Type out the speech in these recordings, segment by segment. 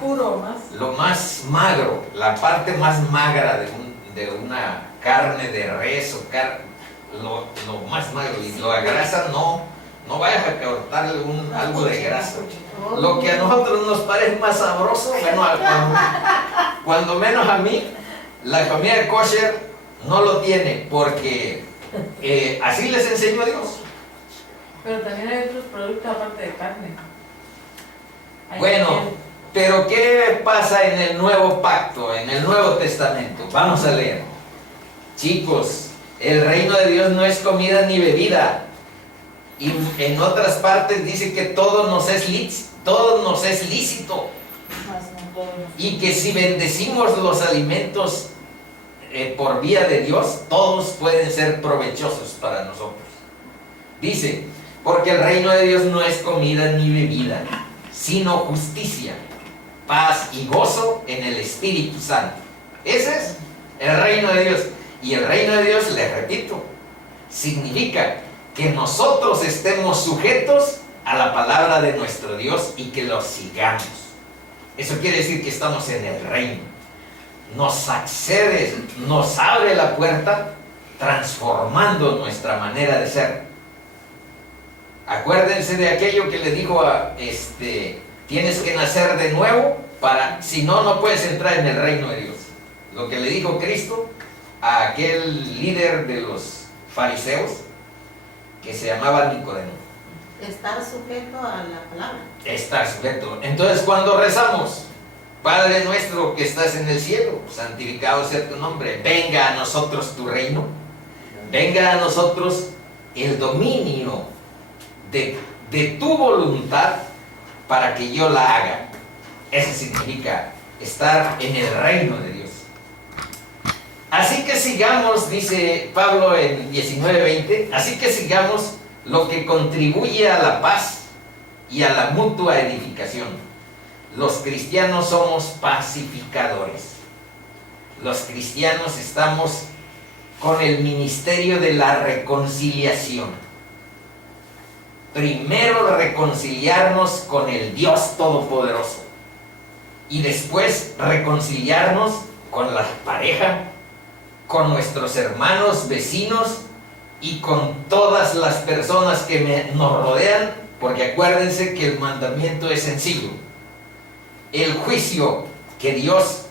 puro, lo más magro, la parte más magra de una carne de res o lo más magro, y la grasa no vayas a cortarle algo de grasa. Lo que a nosotros nos parece más sabroso, bueno, cuando menos a mí, la comida kosher no lo tiene, porque así les enseñó Dios. Pero también hay otros productos aparte de carne. Bueno, pero ¿qué pasa en el Nuevo Pacto, en el Nuevo Testamento? Vamos a leer. Chicos, el reino de Dios no es comida ni bebida. Y en otras partes dice que todo nos es lícito. Y que si bendecimos los alimentos por vía de Dios, todos pueden ser provechosos para nosotros. Dice, porque el reino de Dios no es comida ni bebida, sino justicia, paz y gozo en el Espíritu Santo. Ese es el reino de Dios. Y el reino de Dios, les repito, significa que nosotros estemos sujetos a la palabra de nuestro Dios y que lo sigamos. Eso quiere decir que estamos en el reino. Nos accede, nos abre la puerta, transformando nuestra manera de ser. Acuérdense de aquello que le dijo tienes que nacer de nuevo, si no, no puedes entrar en el reino de Dios. Lo que le dijo Cristo a aquel líder de los fariseos, que se llamaba Nicodemo. Estar sujeto a la palabra. Estar sujeto. Entonces, cuando rezamos, Padre nuestro que estás en el cielo, santificado sea tu nombre, venga a nosotros tu reino, venga a nosotros el dominio de tu voluntad para que yo la haga. Eso significa estar en el reino de Dios. Así que sigamos, dice Pablo en 19:20, así que sigamos lo que contribuye a la paz y a la mutua edificación. Los cristianos somos pacificadores. Los cristianos estamos con el ministerio de la reconciliación. Primero reconciliarnos con el Dios Todopoderoso y después reconciliarnos con la pareja, con nuestros hermanos, vecinos y con todas las personas que nos rodean, porque acuérdense que el mandamiento es sencillo. El juicio que Dios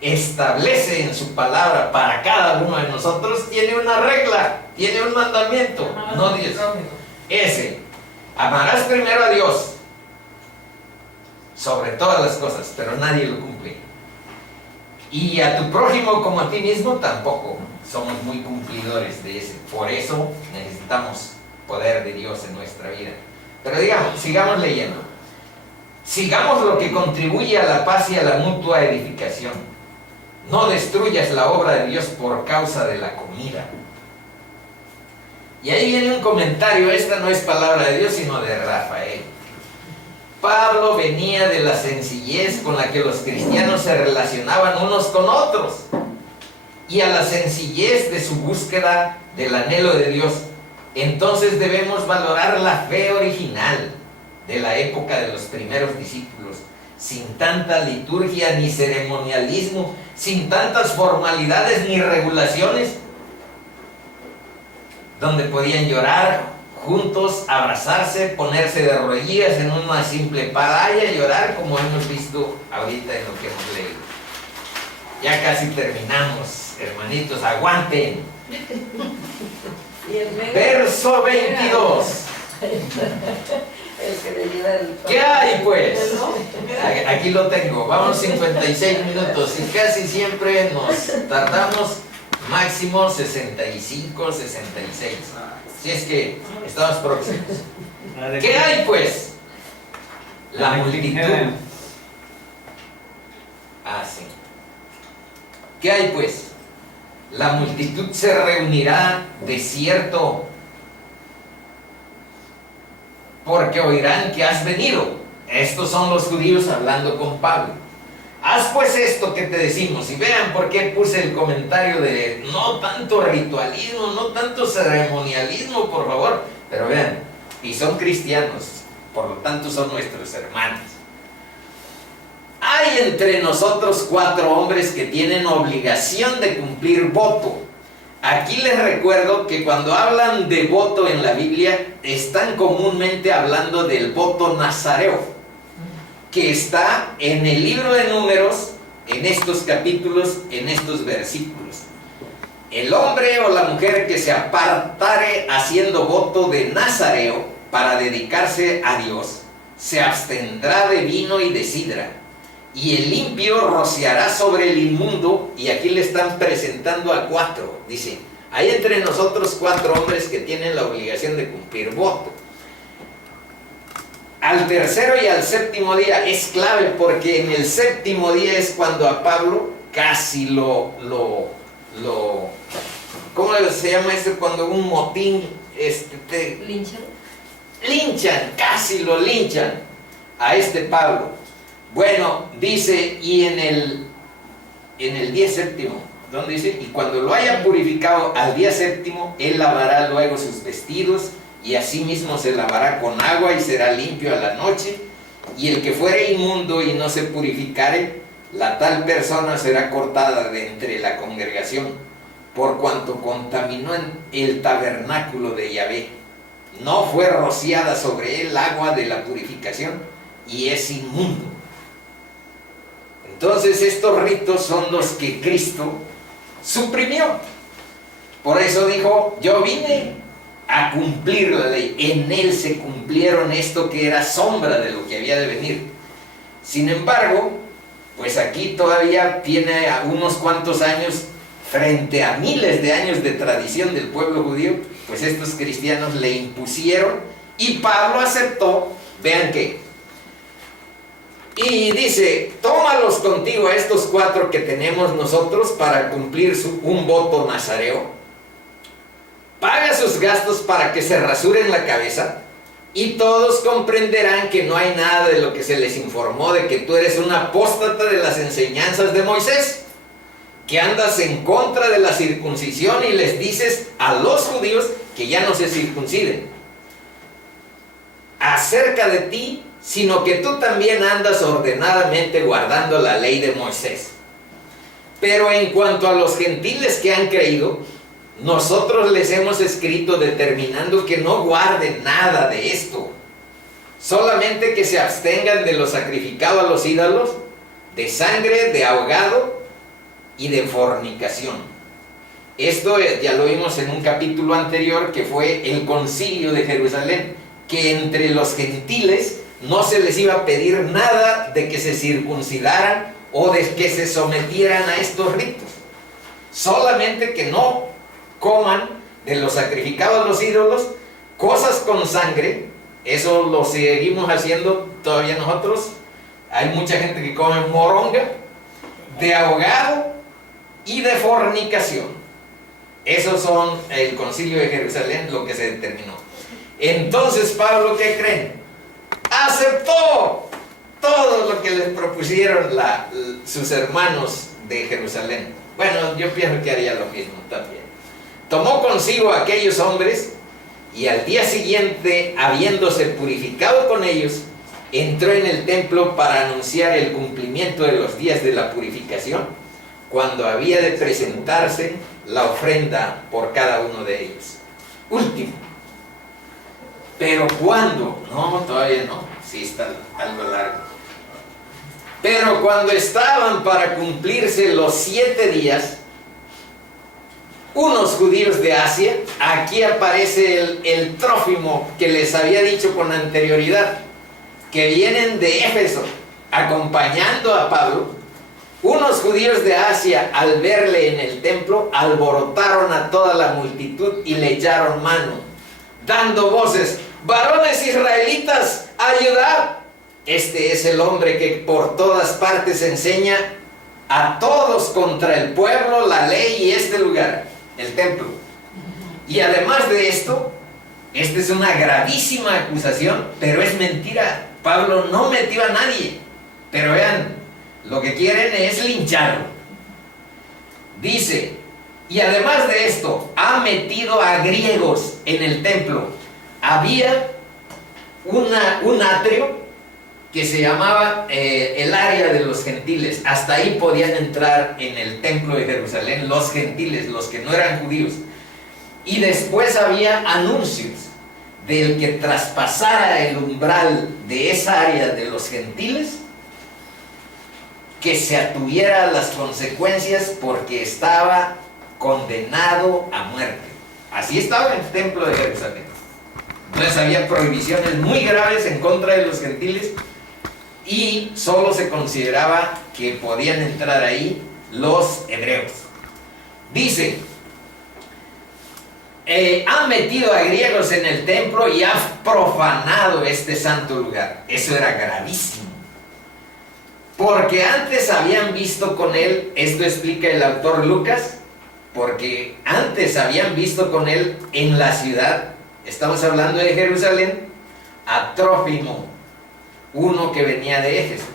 establece en su palabra para cada uno de nosotros tiene una regla, tiene un mandamiento, no Dios. Ese, amarás primero a Dios sobre todas las cosas, pero nadie lo cumple. Y a tu prójimo como a ti mismo tampoco somos muy cumplidores de ese. Por eso necesitamos poder de Dios en nuestra vida. Pero digamos, sigamos leyendo. Sigamos lo que contribuye a la paz y a la mutua edificación. No destruyas la obra de Dios por causa de la comida. Y ahí viene un comentario, esta no es palabra de Dios, sino de Rafael. Pablo venía de la sencillez con la que los cristianos se relacionaban unos con otros, y a la sencillez de su búsqueda del anhelo de Dios. Entonces debemos valorar la fe original de la época de los primeros discípulos, sin tanta liturgia ni ceremonialismo, sin tantas formalidades ni regulaciones, donde podían llorar juntos, abrazarse, ponerse de rodillas en una simple paralla, llorar como hemos visto ahorita en lo que hemos leído. Ya casi terminamos, hermanitos, aguanten. Verso 22. ¿Qué hay pues? Aquí lo tengo, vamos 56 minutos y casi siempre nos tardamos máximo 65, 66. Si es que estamos próximos. ¿Qué hay pues? La multitud. Sí. ¿Qué hay pues? La multitud se reunirá de cierto, porque oirán que has venido. Estos son los judíos hablando con Pablo. Haz pues esto que te decimos. Y vean por qué puse el comentario de no tanto ritualismo, no tanto ceremonialismo, por favor. Pero vean, y son cristianos, por lo tanto son nuestros hermanos. hay entre nosotros 4 hombres que tienen obligación de cumplir voto. Aquí les recuerdo que cuando hablan de voto en la Biblia, están comúnmente hablando del voto nazareo, que está en el libro de Números, en estos capítulos, en estos versículos. El hombre o la mujer que se apartare haciendo voto de nazareo para dedicarse a Dios, se abstendrá de vino y de sidra, y el limpio rociará sobre el inmundo. Y aquí le están presentando a 4. Dice, hay entre nosotros 4 hombres que tienen la obligación de cumplir voto. Al tercero y al séptimo día es clave, porque en el séptimo día es cuando a Pablo casi ¿cómo se llama eso? Cuando un motín linchan, casi lo linchan a Pablo. Bueno, dice, y en el día séptimo, ¿dónde dice? Y cuando lo haya purificado al día séptimo, él lavará luego sus vestidos, y asimismo se lavará con agua y será limpio a la noche. Y el que fuere inmundo y no se purificare, la tal persona será cortada de entre la congregación, por cuanto contaminó el tabernáculo de Yahvé. No fue rociada sobre él agua de la purificación, y es inmundo. Entonces estos ritos son los que Cristo suprimió. Por eso dijo, yo vine a cumplir la ley. En él se cumplieron esto que era sombra de lo que había de venir. Sin embargo, pues aquí todavía tiene unos cuantos años, frente a miles de años de tradición del pueblo judío, pues estos cristianos le impusieron, y Pablo aceptó. Vean que, y dice, tómalos contigo a estos 4 que tenemos nosotros para cumplir un voto nazareo, paga sus gastos para que se rasuren la cabeza, y todos comprenderán que no hay nada de lo que se les informó de que tú eres un apóstata de las enseñanzas de Moisés, que andas en contra de la circuncisión y les dices a los judíos que ya no se circunciden acerca de ti, sino que tú también andas ordenadamente guardando la ley de Moisés. Pero en cuanto a los gentiles que han creído, nosotros les hemos escrito determinando que no guarden nada de esto, solamente que se abstengan de lo sacrificado a los ídolos, de sangre, de ahogado y de fornicación. Esto ya lo vimos en un capítulo anterior, que fue el concilio de Jerusalén, que entre los gentiles no se les iba a pedir nada de que se circuncidaran o de que se sometieran a estos ritos, solamente que no coman de lo sacrificado a los ídolos, cosas con sangre. Eso lo seguimos haciendo todavía nosotros. Hay mucha gente que come moronga, de ahogado y de fornicación. Esos son el concilio de Jerusalén, lo que se determinó. Entonces Pablo, ¿qué creen? Aceptó todo lo que les propusieron sus hermanos de Jerusalén. Bueno, yo pienso que haría lo mismo también. Tomó consigo a aquellos hombres, y al día siguiente, habiéndose purificado con ellos, entró en el templo para anunciar el cumplimiento de los días de la purificación, cuando había de presentarse la ofrenda por cada uno de ellos. Último. ¿Pero cuándo? No, todavía no. Sí, está algo largo. Pero cuando estaban para cumplirse los 7 días, unos judíos de Asia, aquí aparece el Trófimo que les había dicho con anterioridad, que vienen de Éfeso, acompañando a Pablo. Unos judíos de Asia, al verle en el templo, alborotaron a toda la multitud y le echaron mano, dando voces: varones israelitas, ayudad. Este es el hombre que por todas partes enseña a todos contra el pueblo, la ley y este lugar, el templo. Y además de esto, esta es una gravísima acusación, pero es mentira. Pablo no metió a nadie. Pero vean, lo que quieren es lincharlo. Dice, y además de esto, ha metido a griegos en el templo. Había un atrio que se llamaba el área de los gentiles. Hasta ahí podían entrar en el templo de Jerusalén los gentiles, los que no eran judíos. Y después había anuncios del que traspasara el umbral de esa área de los gentiles, que se atuviera a las consecuencias porque estaba condenado a muerte. Así estaba el templo de Jerusalén. Entonces había prohibiciones muy graves en contra de los gentiles y solo se consideraba que podían entrar ahí los hebreos. Dice, han metido a griegos en el templo y han profanado este santo lugar. Eso era gravísimo. Porque antes habían visto con él, esto explica el autor Lucas, porque antes habían visto con él en la ciudad, estamos hablando de Jerusalén, a Trófimo, uno que venía de Éfeso,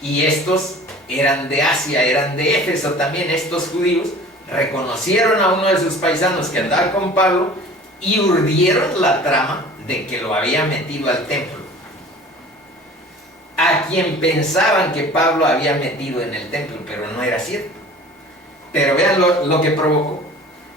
y estos eran de Asia, eran de Éfeso también. Estos judíos reconocieron a uno de sus paisanos que andaba con Pablo y urdieron la trama de que lo había metido al templo, a quien pensaban que Pablo había metido en el templo, pero no era cierto. Pero vean lo que provocó.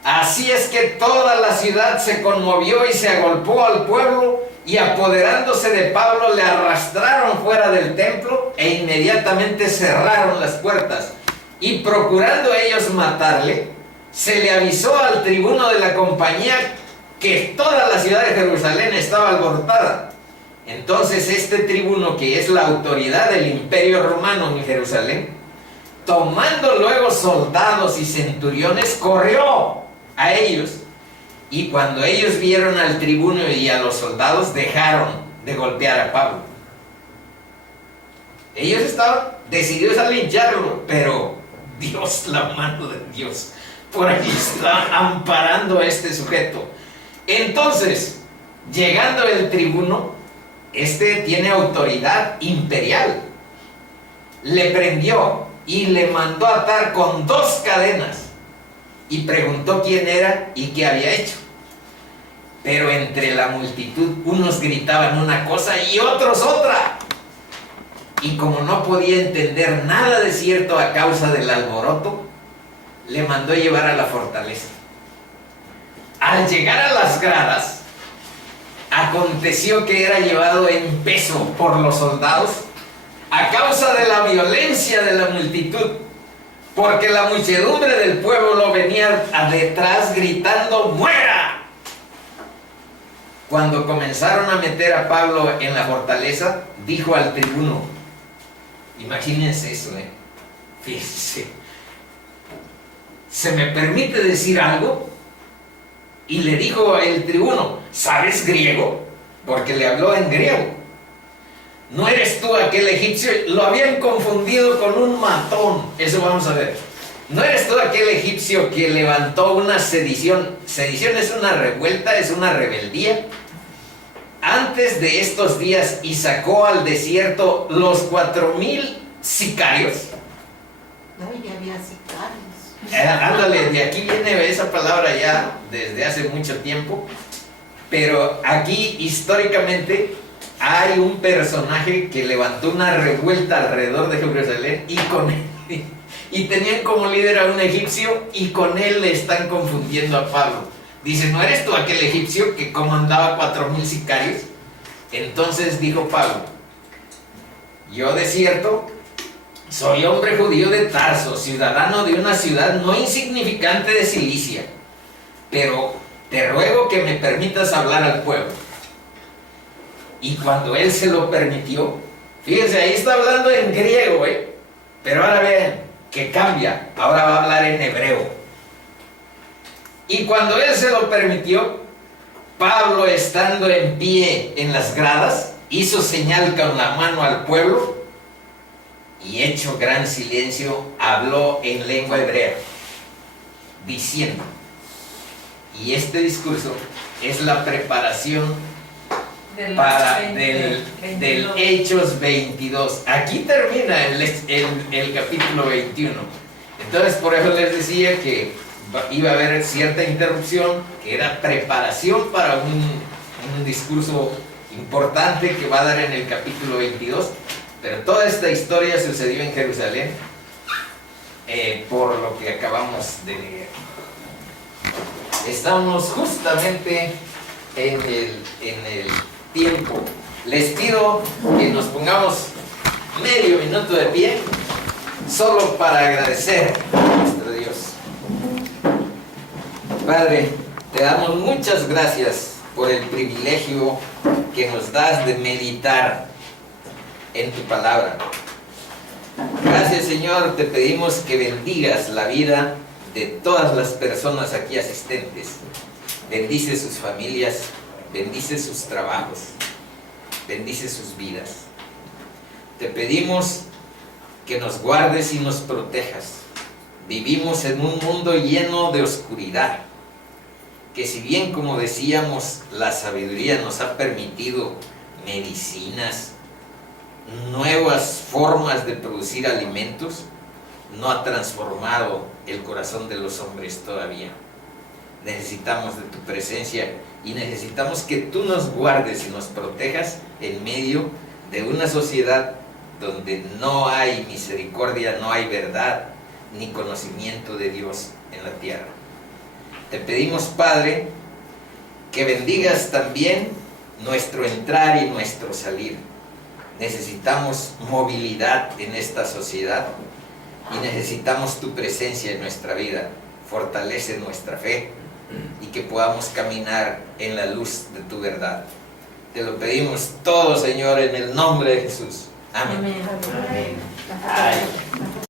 Así es que toda la ciudad se conmovió y se agolpó al pueblo, y apoderándose de Pablo le arrastraron fuera del templo e inmediatamente cerraron las puertas. Y procurando ellos matarle, se le avisó al tribuno de la compañía que toda la ciudad de Jerusalén estaba alborotada. Entonces este tribuno, que es la autoridad del imperio romano en Jerusalén, tomando luego soldados y centuriones, corrió a ellos, y cuando ellos vieron al tribuno y a los soldados, dejaron de golpear a Pablo. Ellos estaban decididos a lincharlo, pero Dios, la mano de Dios, por aquí está amparando a este sujeto. Entonces, llegando el tribuno, este tiene autoridad imperial, le prendió y le mandó atar con 2 cadenas, y preguntó quién era y qué había hecho. Pero entre la multitud unos gritaban una cosa y otros otra, y como no podía entender nada de cierto a causa del alboroto, le mandó llevar a la fortaleza. Al llegar a las gradas, aconteció que era llevado en peso por los soldados a causa de la violencia de la multitud, porque la muchedumbre del pueblo venía detrás gritando ¡muera! Cuando comenzaron a meter a Pablo en la fortaleza, dijo al tribuno, imagínense eso, fíjense, ¿se me permite decir algo? Y le dijo el tribuno, ¿sabes griego? Porque le habló en griego. ¿No eres tú aquel egipcio? Lo habían confundido con un matón. Eso vamos a ver. ¿No eres tú aquel egipcio que levantó una sedición? Sedición es una revuelta, es una rebeldía. Antes de estos días, y sacó al desierto los 4,000 sicarios. Ay, ya había sicarios. Ándale, de aquí viene esa palabra ya desde hace mucho tiempo. Pero aquí históricamente hay un personaje que levantó una revuelta alrededor de Jerusalén y tenían como líder a un egipcio, y con él le están confundiendo a Pablo. Dice, ¿no eres tú aquel egipcio que comandaba 4,000 sicarios? Entonces dijo Pablo, yo de cierto soy hombre judío de Tarso, ciudadano de una ciudad no insignificante de Cilicia, pero te ruego que me permitas hablar al pueblo. Y cuando él se lo permitió, fíjense, ahí está hablando en griego, pero ahora vean que cambia, ahora va a hablar en hebreo. Y cuando él se lo permitió, Pablo, estando en pie en las gradas, hizo señal con la mano al pueblo, y hecho gran silencio, habló en lengua hebrea, diciendo, y este discurso es la preparación del Hechos 22. Aquí termina el capítulo 21. Entonces, por eso les decía que iba a haber cierta interrupción, que era preparación para un discurso importante que va a dar en el capítulo 22. Pero toda esta historia sucedió en Jerusalén, por lo que acabamos de leer. Estamos justamente en el tiempo. Les pido que nos pongamos medio minuto de pie, solo para agradecer a nuestro Dios. Padre, te damos muchas gracias por el privilegio que nos das de meditar en tu palabra. Gracias, Señor, te pedimos que bendigas la vida de todas las personas aquí asistentes. Bendice sus familias, bendice sus trabajos, bendice sus vidas. Te pedimos que nos guardes y nos protejas. Vivimos en un mundo lleno de oscuridad, que si bien, como decíamos, la sabiduría nos ha permitido medicinas, nuevas formas de producir alimentos, no ha transformado el corazón de los hombres todavía. Necesitamos de tu presencia y necesitamos que tú nos guardes y nos protejas en medio de una sociedad donde no hay misericordia, no hay verdad ni conocimiento de Dios en la tierra. Te pedimos, Padre, que bendigas también nuestro entrar y nuestro salir. Necesitamos movilidad en esta sociedad y necesitamos tu presencia en nuestra vida. Fortalece nuestra fe y que podamos caminar en la luz de tu verdad. Te lo pedimos todo, Señor, en el nombre de Jesús. Amén. Amén. Ay.